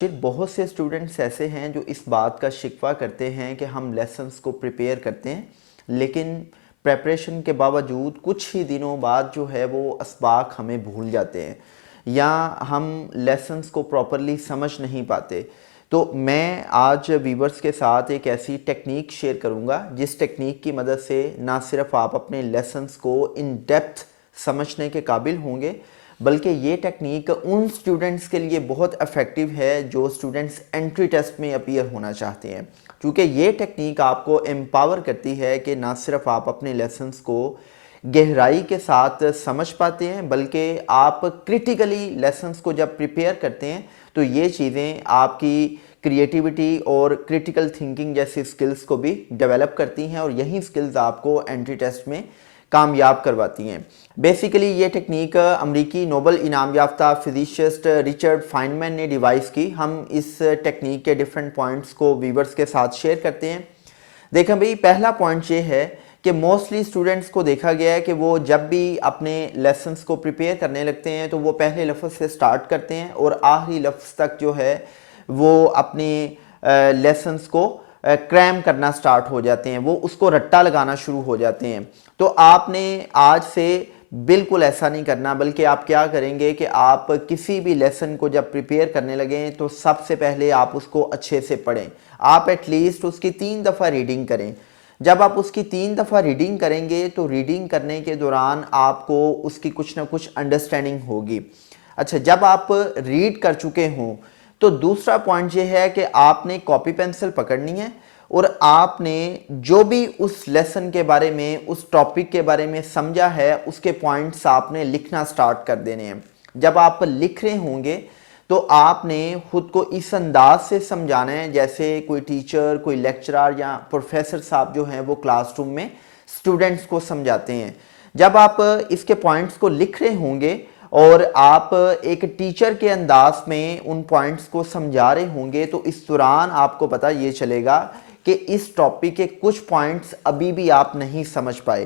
फिर बहुत से स्टूडेंट्स ऐसे हैं जो इस बात का शिकवा करते हैं कि हम लेसन्स को प्रिपेयर करते हैं, लेकिन प्रेपरेशन के बावजूद कुछ ही दिनों बाद जो है वो असबाक हमें भूल जाते हैं या हम लेसन्स को प्रॉपरली समझ नहीं पाते। तो मैं आज व्यूवर्स के साथ एक ऐसी टेक्निक शेयर करूंगा जिस टेक्निक की मदद से ना सिर्फ आप अपने लेसन्स को इन डेप्थ समझने के काबिल होंगे, बल्कि ये टेक्निक उन स्टूडेंट्स के लिए बहुत इफ़ेक्टिव है जो स्टूडेंट्स एंट्री टेस्ट में अपीयर होना चाहते हैं, क्योंकि ये टेक्निक आपको एम्पावर करती है कि ना सिर्फ आप अपने लेसन्स को गहराई के साथ समझ पाते हैं, बल्कि आप क्रिटिकली लेसन्स को जब प्रिपेयर करते हैं तो ये चीज़ें आपकी क्रिएटिविटी और क्रिटिकल थिंकिंग जैसी स्किल्स को भी डेवलप करती हैं और यही स्किल्स आपको एंट्री टेस्ट में कामयाब करवाती हैं। बेसिकली ये टेक्निक अमरीकी नोबल इनाम याफ्ता फिजिसिस्ट रिचर्ड फाइनमैन ने डिवाइस की। हम इस टेक्निक के डिफरेंट पॉइंट्स को व्यूवर्स के साथ शेयर करते हैं। देखें भाई, पहला पॉइंट ये है कि मोस्टली स्टूडेंट्स को देखा गया है कि वो जब भी अपने लेसन्स को प्रिपेयर करने लगते हैं तो वो पहले लफ्ज़ से स्टार्ट करते हैं और आखिरी लफ्ज़ तक जो है वो अपने लेसन्स को क्रैम करना स्टार्ट हो जाते हैं, वो उसको रट्टा लगाना शुरू हो जाते हैं। तो आपने आज से बिल्कुल ऐसा नहीं करना, बल्कि आप क्या करेंगे कि आप किसी भी लेसन को जब प्रिपेयर करने लगें तो सबसे पहले आप उसको अच्छे से पढ़ें। आप एटलीस्ट उसकी 3 दफ़ा रीडिंग करें। जब आप उसकी 3 दफ़ा रीडिंग करेंगे तो रीडिंग करने के दौरान आपको उसकी कुछ ना कुछ अंडरस्टैंडिंग होगी। अच्छा, जब आप रीड कर चुके हों तो दूसरा पॉइंट ये है कि आपने कॉपी पेंसिल पकड़नी है और आपने जो भी उस लेसन के बारे में, उस टॉपिक के बारे में समझा है, उसके पॉइंट्स आपने लिखना स्टार्ट कर देने हैं। जब आप लिख रहे होंगे तो आपने खुद को इस अंदाज से समझाना है जैसे कोई टीचर, कोई लेक्चरर या प्रोफेसर साहब जो हैं वो क्लासरूम में स्टूडेंट्स को समझाते हैं। जब आप इसके पॉइंट्स को लिख रहे होंगे और आप एक टीचर के अंदाज में उन पॉइंट्स को समझा रहे होंगे तो इस दौरान आपको पता ये चलेगा कि इस टॉपिक के कुछ पॉइंट्स अभी भी आप नहीं समझ पाए।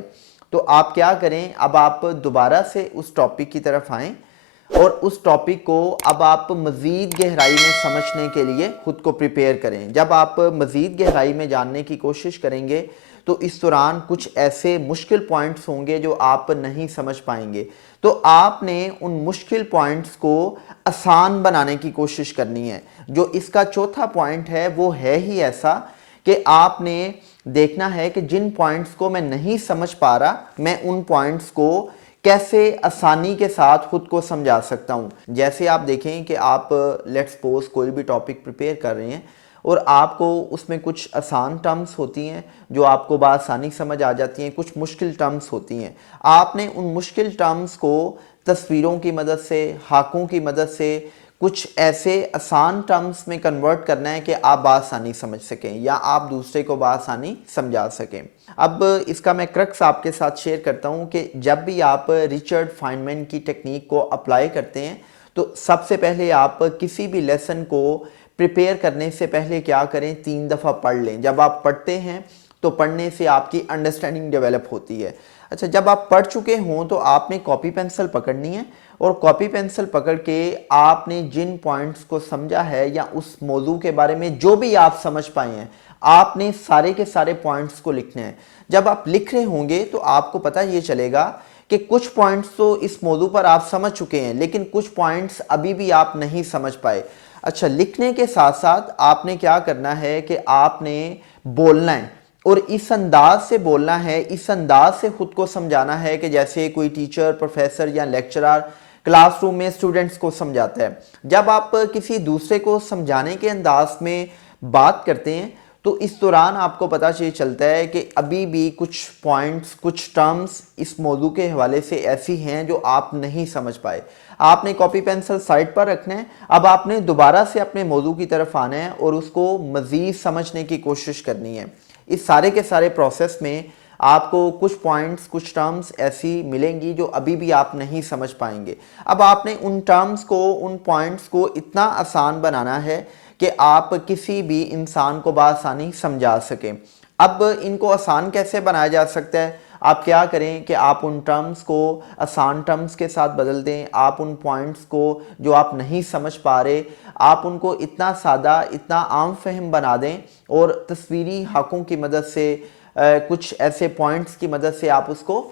तो आप क्या करें, अब आप दोबारा से उस टॉपिक की तरफ आएं और उस टॉपिक को अब आप मज़ीद गहराई में समझने के लिए खुद को प्रिपेयर करें। जब आप मज़ीद गहराई में जानने की कोशिश करेंगे तो इस दौरान कुछ ऐसे मुश्किल पॉइंट्स होंगे जो आप नहीं समझ पाएंगे। तो आपने उन मुश्किल पॉइंट्स को आसान बनाने की कोशिश करनी है। जो इसका चौथा पॉइंट है वो है ही ऐसा कि आपने देखना है कि जिन पॉइंट्स को मैं नहीं समझ पा रहा, मैं उन पॉइंट्स को कैसे आसानी के साथ खुद को समझा सकता हूँ। जैसे आप देखें कि आप लेट्स सपोज कोई भी टॉपिक प्रिपेयर कर रहे हैं और आपको उसमें कुछ आसान टर्म्स होती हैं जो आपको बआसानी समझ आ जाती हैं, कुछ मुश्किल टर्म्स होती हैं। आपने उन मुश्किल टर्म्स को तस्वीरों की मदद से, हाकों की मदद से कुछ ऐसे आसान टर्म्स में कन्वर्ट करना है कि आप बआसानी समझ सकें या आप दूसरे को बआसानी समझा सकें। अब इसका मैं क्रक्स आपके साथ शेयर करता हूँ कि जब भी आप रिचर्ड फाइनमैन की टेक्निक को अप्लाई करते हैं तो सबसे पहले आप किसी भी लेसन को प्रिपेयर करने से पहले क्या करें, 3 दफ़ा पढ़ लें। जब आप पढ़ते हैं तो पढ़ने से आपकी अंडरस्टैंडिंग डेवलप होती है। अच्छा, जब आप पढ़ चुके हों तो आपने कॉपी पेंसिल पकड़नी है और कॉपी पेंसिल पकड़ के आपने जिन पॉइंट्स को समझा है या उस मौजू के बारे में जो भी आप समझ पाए हैं, आपने सारे के सारे पॉइंट्स को लिखने हैं। जब आप लिख रहे होंगे तो आपको पता ये चलेगा कि कुछ पॉइंट्स तो इस मौजू पर आप समझ चुके हैं, लेकिन कुछ पॉइंट्स अभी भी आप नहीं समझ पाए। अच्छा, लिखने के साथ साथ आपने क्या करना है कि आपने बोलना है और इस अंदाज से बोलना है, इस अंदाज से खुद को समझाना है कि जैसे कोई टीचर, प्रोफेसर या लेक्चरर क्लासरूम में स्टूडेंट्स को समझाता है। जब आप किसी दूसरे को समझाने के अंदाज में बात करते हैं तो इस दौरान आपको पता चलता है कि अभी भी कुछ पॉइंट्स, कुछ टर्म्स इस मौजू के हवाले से ऐसी हैं जो आप नहीं समझ पाए। आपने कॉपी पेंसिल साइड पर रखना है। अब आपने दोबारा से अपने मौजू की तरफ आना है और उसको मज़ीद समझने की कोशिश करनी है। इस सारे के सारे प्रोसेस में आपको कुछ पॉइंट्स, कुछ टर्म्स ऐसी मिलेंगी जो अभी भी आप नहीं समझ पाएंगे। अब आपने उन टर्म्स को, उन पॉइंट्स को इतना आसान बनाना है कि आप किसी भी इंसान को बआसानी समझा सकें। अब इनको आसान कैसे बनाया जा सकता है? آپ کیا کریں کہ آپ ان ٹرمز کو آسان ٹرمز کے ساتھ بدل دیں، آپ ان پوائنٹس کو جو آپ نہیں سمجھ پا رہے آپ ان کو اتنا سادہ اتنا عام فہم بنا دیں، اور تصویری حقوں کی مدد سے کچھ ایسے پوائنٹس کی مدد سے آپ اس کو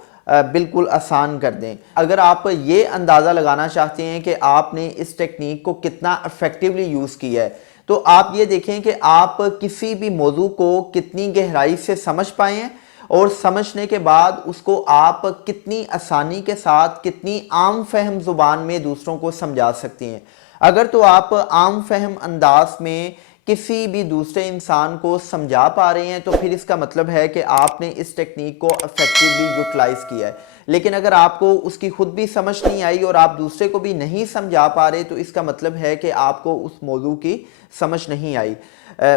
بالکل آسان کر دیں۔ اگر آپ یہ اندازہ لگانا چاہتے ہیں کہ آپ نے اس ٹیکنیک کو کتنا افیکٹولی یوز کیا ہے تو آپ یہ دیکھیں کہ آپ کسی بھی موضوع کو کتنی گہرائی سے سمجھ پائے ہیں، اور سمجھنے کے بعد اس کو آپ کتنی آسانی کے ساتھ کتنی عام فہم زبان میں دوسروں کو سمجھا سکتے ہیں۔ اگر تو آپ عام فہم انداز میں کسی بھی دوسرے انسان کو سمجھا پا رہے ہیں تو پھر اس کا مطلب ہے کہ آپ نے اس ٹیکنیک کو افیکٹولی یوٹیلائز کیا ہے۔ لیکن اگر آپ کو اس کی خود بھی سمجھ نہیں آئی اور آپ دوسرے کو بھی نہیں سمجھا پا رہے تو اس کا مطلب ہے کہ آپ کو اس موضوع کی سمجھ نہیں آئی۔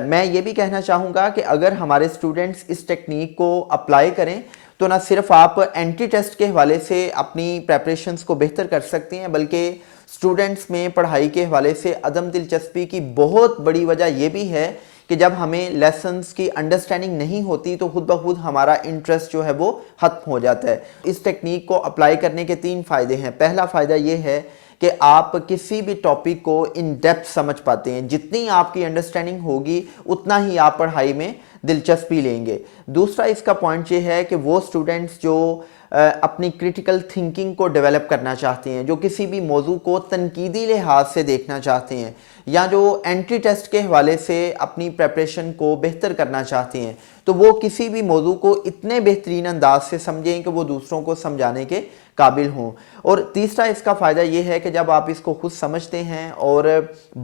میں یہ بھی کہنا چاہوں گا کہ اگر ہمارے اسٹوڈنٹس اس ٹیکنیک کو اپلائی کریں تو نہ صرف آپ اینٹی ٹیسٹ کے حوالے سے اپنی پریپریشنز کو بہتر کر سکتے ہیں، بلکہ اسٹوڈنٹس میں پڑھائی کے حوالے سے عدم دلچسپی کی بہت بڑی وجہ یہ بھی ہے کہ جب ہمیں لیسنز کی انڈرسٹینڈنگ نہیں ہوتی تو خود بخود ہمارا انٹرسٹ جو ہے وہ ختم ہو جاتا ہے۔ اس ٹیکنیک کو اپلائی کرنے کے 3 فائدے ہیں۔ پہلا فائدہ یہ ہے کہ آپ کسی بھی ٹاپک کو ان ڈیپتھ سمجھ پاتے ہیں، جتنی آپ کی انڈرسٹینڈنگ ہوگی اتنا ہی آپ پڑھائی میں دلچسپی لیں گے۔ دوسرا اس کا پوائنٹ یہ ہے کہ وہ اسٹوڈنٹس جو اپنی کریٹیکل تھنکنگ کو ڈیولپ کرنا چاہتے ہیں، جو کسی بھی موضوع کو تنقیدی لحاظ سے دیکھنا چاہتے ہیں، یا جو اینٹی ٹیسٹ کے حوالے سے اپنی پریپریشن کو بہتر کرنا چاہتے ہیں، تو وہ کسی بھی موضوع کو اتنے بہترین انداز سے سمجھیں کہ وہ دوسروں کو سمجھانے کے قابل ہوں۔ اور تیسرا اس کا فائدہ یہ ہے کہ جب آپ اس کو خود سمجھتے ہیں اور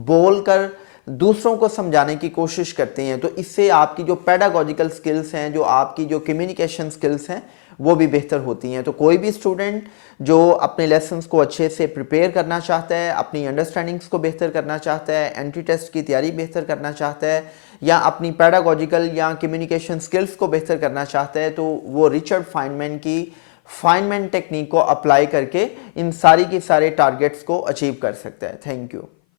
بول کر دوسروں کو سمجھانے کی کوشش کرتے ہیں تو اس سے آپ کی جو پیڈاگوجیکل سکلز ہیں، جو آپ کی جو کمیونیکیشن سکلز ہیں وہ بھی بہتر ہوتی ہیں۔ تو کوئی بھی اسٹوڈنٹ جو اپنے لیسنز کو اچھے سے پریپیئر کرنا چاہتا ہے، اپنی انڈرسٹینڈنگز کو بہتر کرنا چاہتا ہے، اینٹی ٹیسٹ کی تیاری بہتر کرنا چاہتا ہے، یا اپنی پیڈاگوجیکل یا کمیونیکیشن سکلز کو بہتر کرنا چاہتا ہے، تو وہ رچرڈ فائنمین کی فائنمین ٹیکنیک کو اپلائی کر کے ان ساری کی سارے ٹارگیٹس کو اچیو کر سکتا ہے۔ Thank you.